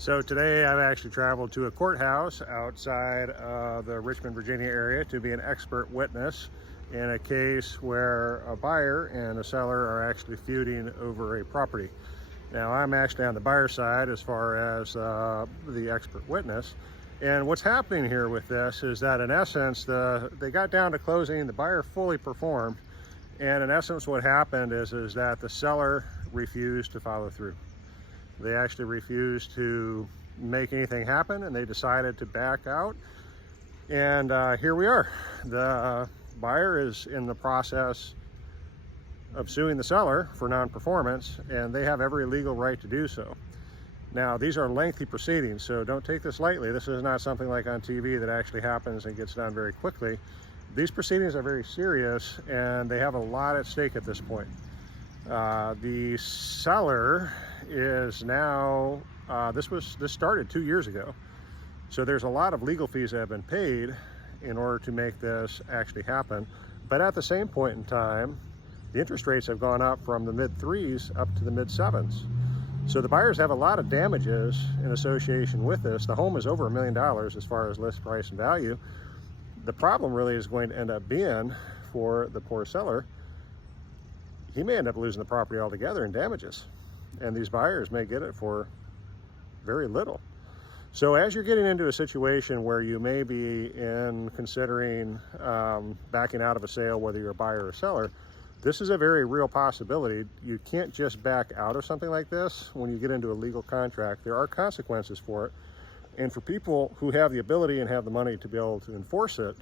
So today I've actually traveled to a courthouse outside the Richmond, Virginia area to be an expert witness in a case where a buyer and a seller are actually feuding over a property. Now I'm actually on the buyer side as far as the expert witness. And what's happening here with this is that in essence, they got down to closing, the buyer fully performed. And in essence, what happened is that the seller refused to follow through. They actually refused to make anything happen, and they decided to back out. And here we are. The buyer is in the process of suing the seller for non-performance, and they have every legal right to do so. Now, these are lengthy proceedings, so don't take this lightly. This is not something like on TV that actually happens and gets done very quickly. These proceedings are very serious, and they have a lot at stake at this point. The seller is now, this started 2 years ago. So there's a lot of legal fees that have been paid in order to make this actually happen. But at the same point in time, the interest rates have gone up from the mid 3s up to the mid 7s. So the buyers have a lot of damages in association with this. The home is over $1 million as far as list price and value. The problem really is going to end up being for the poor seller. He may end up losing the property altogether in damages, and these buyers may get it for very little. So as you're getting into a situation where you may be considering backing out of a sale, whether you're a buyer or seller, this is a very real possibility. You can't just back out of something like this. When you get into a legal contract, there are consequences for it. And for people who have the ability and have the money to be able to enforce it,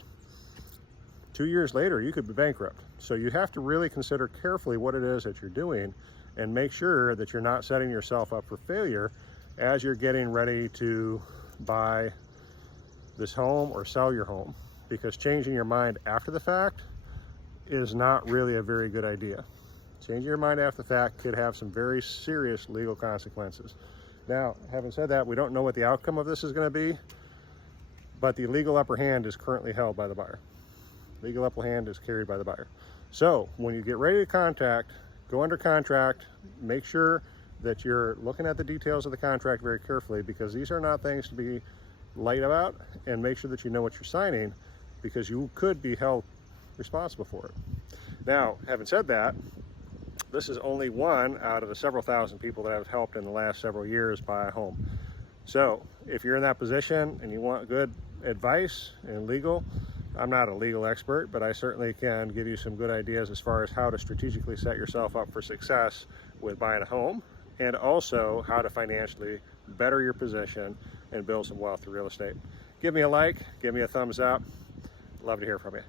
2 years later, you could be bankrupt. So you have to really consider carefully what it is that you're doing and make sure that you're not setting yourself up for failure as you're getting ready to buy this home or sell your home, because changing your mind after the fact is not really a very good idea. Changing your mind after the fact could have some very serious legal consequences. Now, having said that, we don't know what the outcome of this is going to be, but the legal upper hand is currently held by the buyer. Legal upper hand is carried by the buyer. So when you get ready to go under contract, make sure that you're looking at the details of the contract very carefully, because these are not things to be light about, and make sure that you know what you're signing, because you could be held responsible for it. Now, having said that, this is only one out of the several thousand people that I've helped in the last several years buy a home. So if you're in that position and you want good advice in legal, I'm not a legal expert, but I certainly can give you some good ideas as far as how to strategically set yourself up for success with buying a home, and also how to financially better your position and build some wealth through real estate. Give me a like, give me a thumbs up. Love to hear from you.